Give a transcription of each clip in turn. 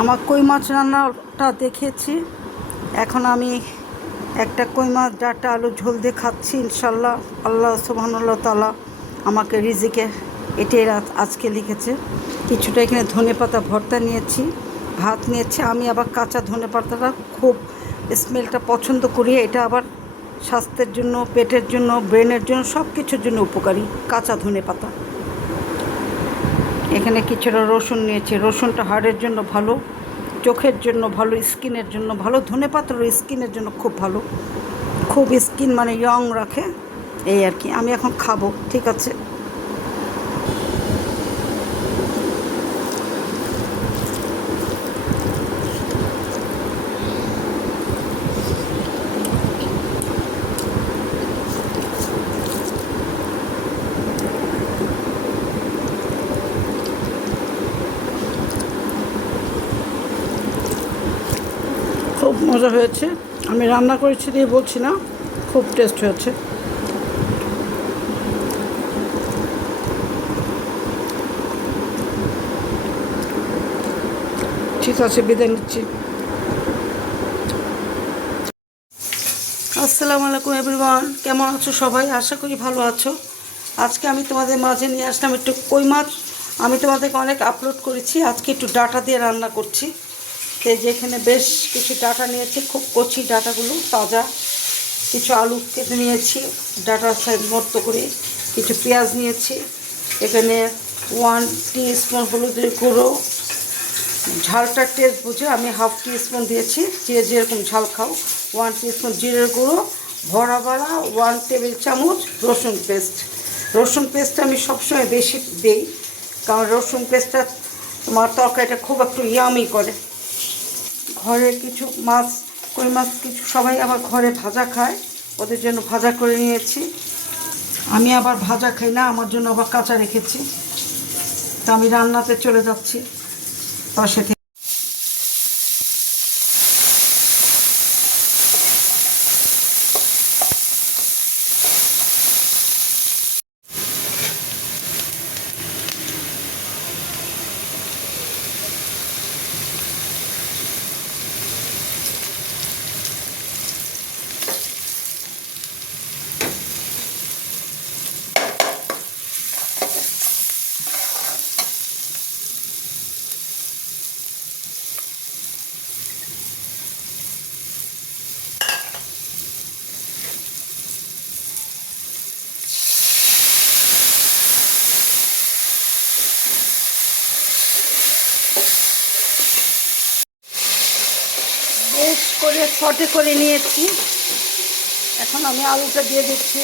আমার কই মাছ রান্নাটা দেখেছি। এখন আমি একটা কই মাছ ডাঁটা আলু ঝোল দিয়ে খাচ্ছি ইনশাল্লাহ। আল্লাহ সুবহানাল্লাহ তাআলা আমাকে রিজিকে এটাই আজকে লিখেছে। কিছুটা এখানে ধনেপাতা ভর্তা নিয়েছি, ভাত নিয়েছি। আমি আবার কাঁচা ধনেপাতাটা খুব স্মেলটা পছন্দ করি। এটা আবার স্বাস্থ্যের জন্য, পেটের জন্য, ব্রেনের জন্য, সব কিছুর জন্য উপকারী কাঁচা ধনেপাতা। এখানে কিছুটা রসুন নিয়েছি। রসুনটা হাড়ের জন্য ভালো, চোখের জন্য ভালো, স্কিনের জন্য ভালো। ধনেপাতারও স্কিনের জন্য খুব ভালো, খুব স্কিন মানে ইয়ং রাখে। এই আর কি। আমি এখন খাবো, ঠিক আছে। খুব মজা হয়েছে। আমি রান্না করেছি দিয়ে বলছি না, খুব টেস্ট হয়েছে। ঠিক আছে, বিদায় নিচ্ছি। আসসালামু আলাইকুম এভরিওয়ান, কেমন আছো সবাই? আশা করি ভালো আছো। আজকে আমি তোমাদের মাঝে নিয়ে আসলাম একটু কই মাছ। আমি তোমাদেরকে অনেক আপলোড করেছি, আজকে একটু ডাঁটা দিয়ে রান্না করছি। যেখানে বেশ কিছু ডাঁটা নিয়েছি, খুব কচি ডাঁটাগুলো তাজা। কিছু আলু কেটে নিয়েছি ডাঁটার সাইজ মতো করে। কিছু পেঁয়াজ নিয়েছি। এখানে 1 টিস্পুন হলুদের গুঁড়ো, ঝালটা টেস্ট বুঝে আমি 1/2 টিস্পুন দিয়েছি। যে যেরকম ঝাল খাও। 1 টিস্পুন জিরের গুঁড়ো, ভরা বাড়া 1 টেবিল চামচ রসুন পেস্ট। রসুন পেস্টটা আমি সবসময় বেশি দিই, কারণ রসুন পেস্টটা তোমার তরকারিটা খুব একটু ইয়ামি করে। ঘরে কিছু মাছ, কই মাছ কিছু সবাই আবার ঘরে ভাজা খায়, ওদের জন্য ভাজা করে নিয়েছি। আমি আবার ভাজা খাই না, আমার জন্য আবার কাঁচা রেখেছি। তা আমি রান্নাতে চলে যাচ্ছি পাশে থেকে। বেশ করে সটে করে নিয়েছি। এখন আমি আলুটা দিয়ে দিচ্ছি।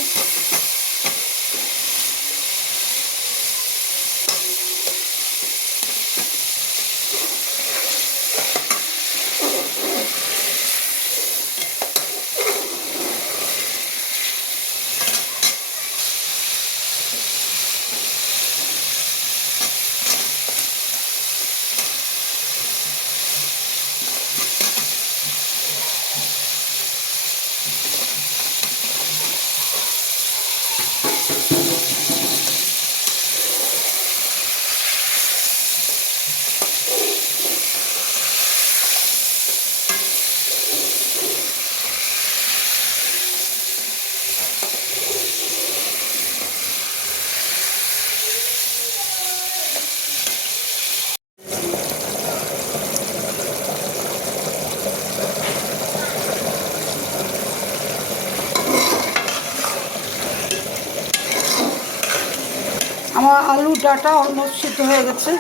আমার আলু ডাঁটা অলমোস্ট সিদ্ধ হয়ে গেছে।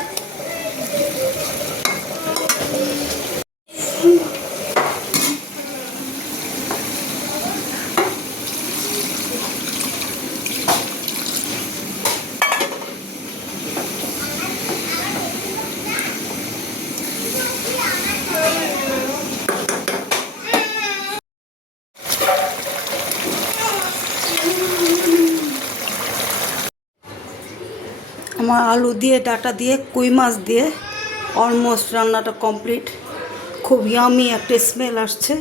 আমার আলু দিয়ে, ডাঁটা দিয়ে, কই মাছ দিয়ে অলমোস্ট রান্নাটা কমপ্লিট। খুব ইয়ামি একটা স্মেল আসছে।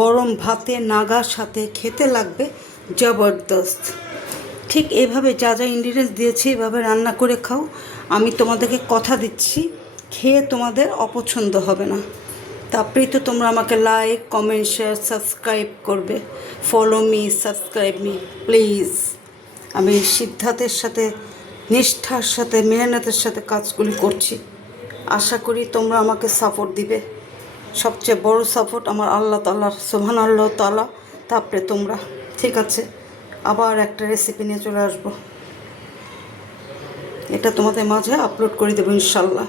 গরম ভাতে নাগার সাথে খেতে লাগবে জবরদস্ত। ঠিক এভাবে যা যা ইনগ্রিডিয়েন্টস দিয়েছি এভাবে রান্না করে খাও। আমি তোমাদেরকে কথা দিচ্ছি, খেয়ে তোমাদের অপছন্দ হবে না। তারপরেই তো তোমরা আমাকে লাইক, কমেন্ট, শেয়ার, সাবস্ক্রাইব করবে। Follow me, subscribe me please. আমি সিদ্ধান্তের সাথে, নিষ্ঠার সাথে, মেহনতের সাথে কাজগুলি করছি। আশা করি তোমরা আমাকে সাপোর্ট দিবে। সবচেয়ে বড় সাপোর্ট আমার আল্লাহ তাআলা, সুবহান আল্লাহ তাআলা, তারপরে তোমরা। ঠিক আছে, আবার একটা রেসিপি নিয়ে চলে আসবো। এটা তোমাদের মাঝে আপলোড করে দেবো ইনশাল্লাহ।